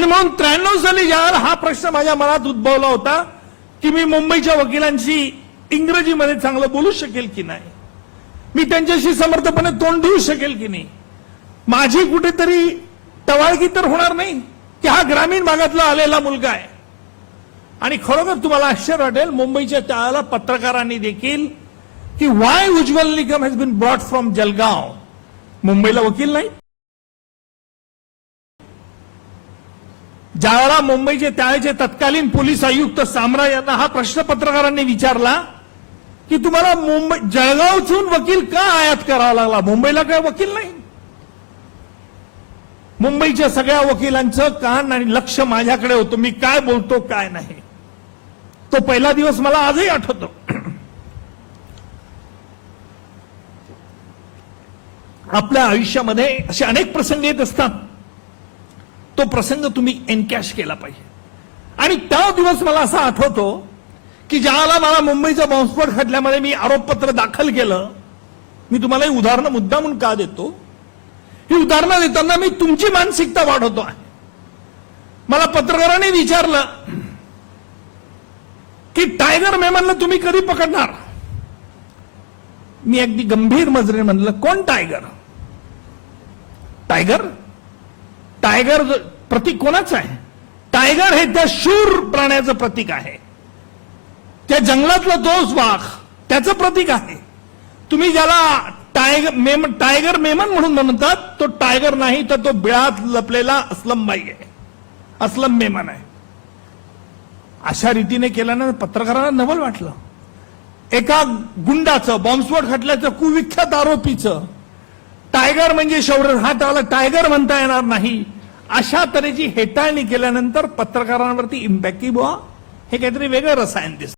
आणि म्हणून 93 साली ज्यावेळेला हा प्रश्न माझ्या मनात उद्भवला होता की मी मुंबईच्या वकिलांशी इंग्रजीमध्ये चांगलं बोलू शकेल की नाही, मी त्यांच्याशी समर्थपणे तोंड देऊ शकेल की नाही, माझी कुठेतरी टवाळकी तर होणार नाही की हा ग्रामीण भागातला आलेला मुलगा आहे. आणि खरोखर तुम्हाला आश्चर्य वाटेल, मुंबईच्या त्यावेळेला पत्रकारांनी देखील की why Ujjwal Nikam has been brought from Jalgaon, मुंबईला वकील नाही. ज्यावेळेला मुंबईचे त्यावेळेचे तत्कालीन पोलीस आयुक्त सामरा यांना हा प्रश्न पत्रकारांनी विचारला की तुम्हाला मुंबई जळगावहून वकील का आयात करावा लागला, मुंबईला काय वकील नाही. मुंबईच्या सगळ्या वकिलांचं कान आणि लक्ष माझ्याकडे होतं, मी काय बोलतो काय नाही. तो पहिला दिवस मला आजही आठवतो. आपल्या आयुष्यामध्ये असे अनेक प्रसंग येत असतात, तो प्रसंग तुम्ही एनकॅश केला पाहिजे. आणि त्या दिवस मला असा आठवतो की ज्याला मला मुंबईच्या बॉम्बस्फोट खटल्यामध्ये मी आरोपपत्र दाखल केलं, मी तुम्हाला ही उदाहरणं मुद्दा म्हणून का देतो, ही उदाहरणं देताना मी तुमची मानसिकता वाढवतो आहे. मला पत्रकारांनी विचारलं की टायगर मेमनला तुम्ही कधी पकडणार. मी अगदी गंभीर नजरेने म्हणलं, कोण टायगर? टायगर टायगर प्रतीक कोणाचं आहे? टायगर हे त्या शूर प्राण्याचं प्रतीक आहे, त्या जंगलातला तोच वाघ त्याचं प्रतीक आहे. तुम्ही ज्याला टायगर मेमन म्हणून म्हणतात, तो टायगर नाही तर तो बिळात लपलेला अस्लम बाई आहे, अस्लम मेमन आहे. अशा रीतीने केल्यानं पत्रकारांना नवल वाटलं. एका गुंडाचं, बॉम्बस्फोट खटल्याचं कुविख्यात आरोपीचं टायगर म्हणजे शौर्य, हा त्याला टायगर म्हणता येणार नाही, अशा तऱ्हेची हेटाळणी केल्यानंतर पत्रकारांवरती इम्पॅक्ट की बुवा हे काहीतरी वेगळं रसायन दिसतं.